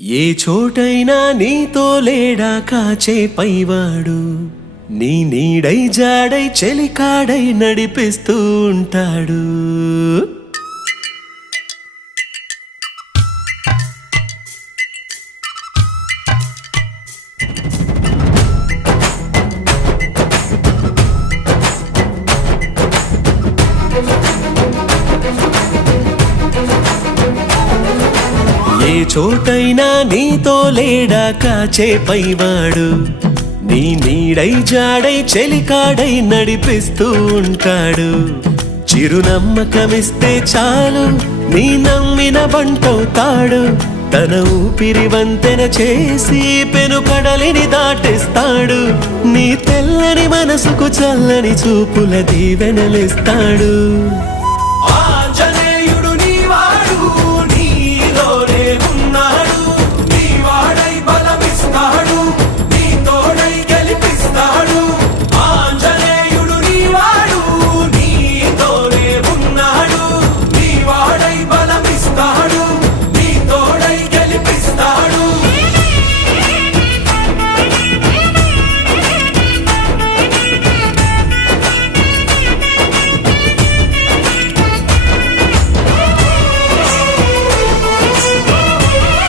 ఏ చోటైనా నీతో లేడా కాచే పైవాడు, నీ నీడై జాడై చెలికాడై నడిపిస్తూ ఉంటాడు. ఏ చోటైనా నీతో లేడా కాచే పైవాడు, నీ నీడై జాడై చెలికాడై నడిపిస్తూ ఉంటాడు. చిరునమ్మకమిస్తే చాలు నీ నమ్మిన బంటవుతాడు. తన ఊపిరి వంతెన చేసి పెను కడలిని దాటిస్తాడు. నీ తెల్లని మనసుకు చల్లని చూపుల దీవెనలిస్తాడు.